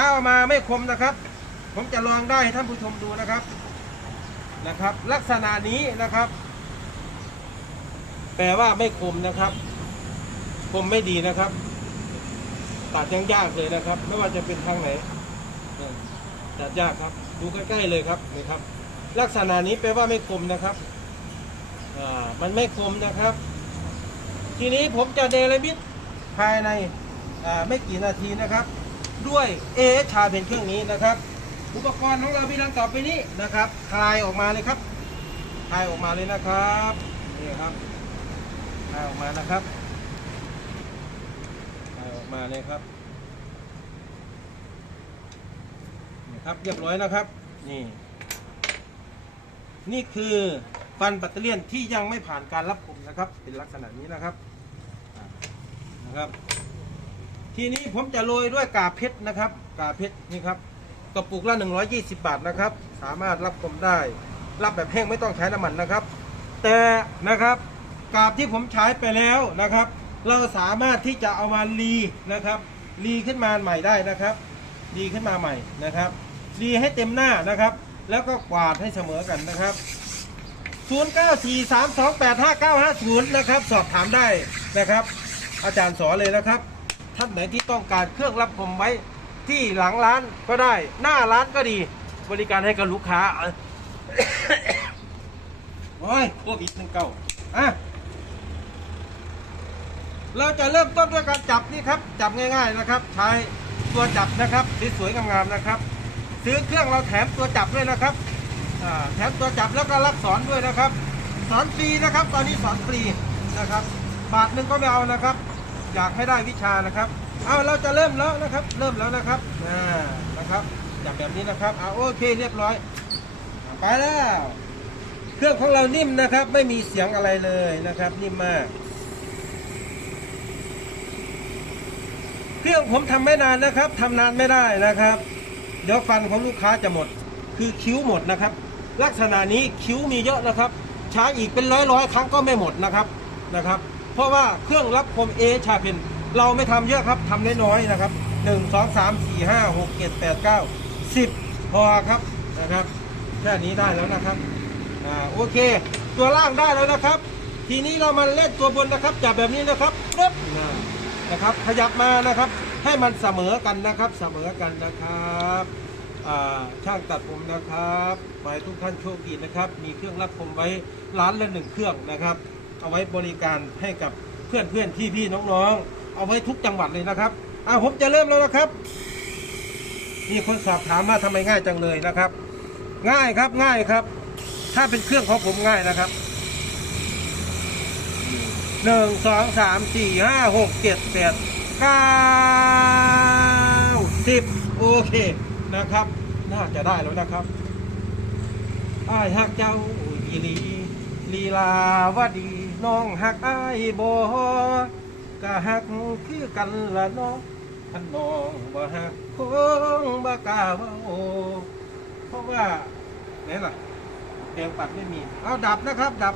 าเอามาไม่คมนะครับ ผมจะลองได้ให้ท่านผู้ชมดูนะครับนะครับ ลักษณะนี้นะครับ แปลว่าไม่คมนะครับ คมไม่ดีนะครับ ตัดยังยากเลยนะครับ ไม่ว่าจะเป็นทางไหนตัดยากครับ ดูใกล้ๆเลยครับนี่ครับ ลักษณะนี้แปลว่าไม่คมนะครับอ่ามันไม่คมนะครับ ทีนี้ผมจะเดลมิดภายในอ่าไม่กี่นาทีนะครับ ด้วยเอชาเป็นเครื่องนี้นะครับ อุปกรณ์ของเรามีดังต่อไปนี้นะครับคลายออกมาเลยครับคลายออกมาเลยนะครับนี่ครับคลายออกมานะครับคลายออกมาเลยครับนี่ครับเรียบร้อยนะครับนี่นี่คือฟันปัตเตอร์เลียนที่ยังไม่ผ่านการรับคมนะครับ เป็นลักษณะนี้นะครับนะครับ ทีนี้ผมจะโรยด้วยกาเพชรนะครับกาเพชรนี่ครับกระปุกละ 120 บาทนะครับ สามารถรับคมได้ รับแบบแห้งไม่ต้องใช้น้ำมันนะครับ แต่นะครับกาบที่ผมใช้ไปแล้วนะครับ เราสามารถที่จะเอามารีนะครับรีขึ้นมาใหม่ได้นะครับรีขึ้นมาใหม่นะครับรีให้เต็มหน้านะครับ แล้วก็กวาดให้เสมอกันนะครับ 0943285950 นะครับ สอบถามได้นะครับ อาจารย์สอนเลยนะครับ ท่านไหนที่ต้องการเครื่องรับผมไว้ที่หลังร้านก็ได้ หน้าร้านก็ดี บริการให้กับลูกค้าโอ้ยโควิดหนึ่งเก้าอะเราจะเริ่มต้นด้วยการจับนี่ครับ จับง่ายๆนะครับ ใช้ตัวจับนะครับสวยๆงามๆนะครับ ซื้อเครื่องเราแถมตัวจับด้วยนะครับแถมตัวจับแล้วก็รับสอนด้วยนะครับ สอนฟรีนะครับ ตอนนี้สอนฟรีนะครับ บาทหนึ่งก็ไม่เอานะครับ อยากให้ได้วิชานะครับเอาเราจะเริ่มแล้วนะครับ เริ่มแล้วนะครับอ่านะครับจับแบบนี้นะครับเอาโอเคเรียบร้อย ไปแล้ว เครื่องของเรานิ่มนะครับ ไม่มีเสียงอะไรเลยนะครับ นิ่มมาก เครื่องผมทำไม่นานนะครับทำนานไม่ได้นะครับ เดี๋ยวฟันของลูกค้าจะหมด คือคิ้วหมดนะครับ ลักษณะนี้คิ้วมีเยอะนะครับใช้อีกเป็นร้อยร้อยๆครั้งก็ไม่หมดนะครับนะครับ เพราะว่าเครื่องรับคมเอชาเพนเราไม่ทำเยอะครับทำน้อยๆนะครับหนึ่งสองสามสี่ห้าหกเจ็ดแปดเก้าสิบพอครับนะครับแค่นี้ได้แล้วนะครับอ่าโอเค ตัวล่างได้แล้วนะครับ ทีนี้เรามาเล่นตัวบนนะครับจับแบบนี้นะครับปึ๊บนะครับ ขยับมานะครับ ให้มันเสมอกันนะครับเสมอกันนะครับอ่าช่างตัดผมนะครับขอให้ทุกท่านโชคดีนะครับ มีเครื่องรับผมไว้ร้านละหนึ่งเครื่องนะครับ เอาไว้บริการให้กับเพื่อนเพื่อนพี่พี่ๆน้องๆ เอาไว้ทุกจังหวัดเลยนะครับอ่าผมจะเริ่มแล้วนะครับมีคนสอบถามว่าทำไมง่ายจังเลยนะครับ ง่ายครับง่ายครับ ถ้าเป็นเครื่องของผมง่ายนะครับหนึ่งสองสามสี่ห้าหกเจ็ดแปดเก้าสิบโอเคนะครับ น่าจะได้แล้วนะครับอ้ายหักเจ้าอีห ลีลาวดีน้องหักอายบ่ก็หักคือกันละน้องท่านน้องบ่หักคงบ่กล้าเว้าเพราะว่าไหนล่ะแดงปัดไม่มีเอาดับนะครับ ดับ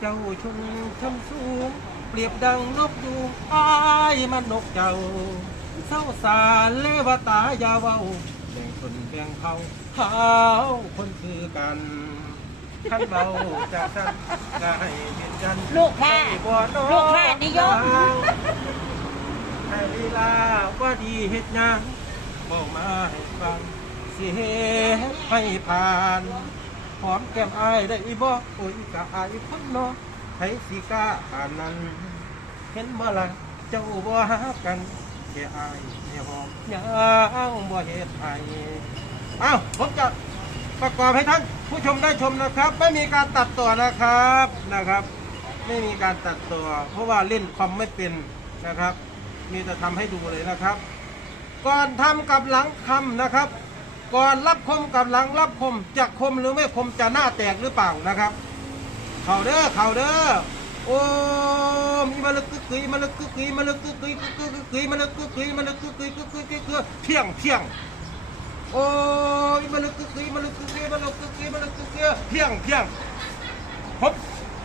เจ้าชนชมสูง เปรียบดังนกยูงอ้ายมันนกเจ้าเศร้าสารเลวตายาเว้าแบ่งคนแบ่งเขาเฮาคนคือกัน ขันเบาจากสันก็ให้ยืนยันลูกแค่ให้บ่น้อยลูกแค่นิยม ให้ลีลาว่าดีเฮ็ดหยังบอกมาให้ฟังสิเฮ็ดให้ผ่านหอมแก้มอายได้บ่โอ้ยกะอายคนเนาะให้สิกล้าอ่านนั้น เห็นบ่ล่ะเจ้าบ่ฮักกันแค่อายแค่หอมยังบ่เฮ็ดให้เอ้าผมจะ ประกอบให้ท่านผู้ชมได้ชมนะครับ ไม่มีการตัดต่อนะครับนะครับ ไม่มีการตัดต่อ เพราะว่าเล่นคอมไม่เป็นนะครับ มีแต่ทำให้ดูเลยนะครับ ก่อนทำกับหลังคำนะครับ ก่อนรับคมกับหลังรับคมจะคมหรือไม่คมจะหน้าแตกหรือเปล่านะครับเข่าเด้อเข่าเด้อโอ้มีมาลึกกึกกึยมาลึกกึกกึยมาลึกกึกกึยกึกกึยกึกกึยมาลึกกึกกึยมาลึกกึกกึยกึกกึยกึกกึยเพียงเพียง โอ้ยมาลึกกึกกึยมาลึกกึกกึยมาลึกกึกกึยมาลึกกึกกึยเพียงเพียงผม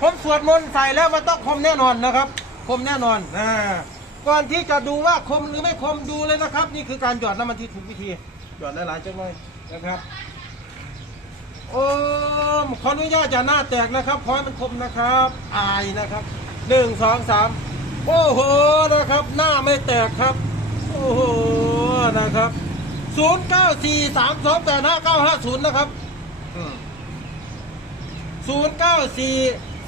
ผมสวดมนต์ใส่แล้วมันต้องคมแน่นอนนะครับคมแน่นอนอ่าก่อนที่จะดูว่าคมหรือไม่คมดูเลยนะครับ นี่คือการหยอดน้ำมันที่ถูกวิธีหยอดหลายๆจังเลยนะครับโอ้มขออนุญาตอย่าหน้าแตกนะครับขอให้มันคมนะครับ อายนะครับหนึ่งสองสามโอ้โหนะครับ หน้าไม่แตกครับ โอ้โหนะครับ ศูนย์เก้าสี่สามสองแปดห้าเก้าห้าศูนย์นะครับศูนย์เก้าสี่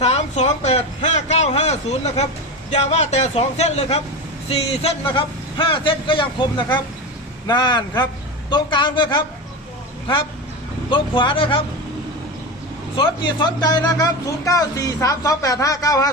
สามสองแปดห้าเก้าห้าศูนย์นะครับ อย่าว่าแต่สองเส้นเลยครับสี่เส้นนะครับห้าเส้นก็ยังคมนะครับนานครับ ตรงกลางด้วยครับครับ ตรงขวาด้วยครับสนจิตสนใจนะครับ 0943285950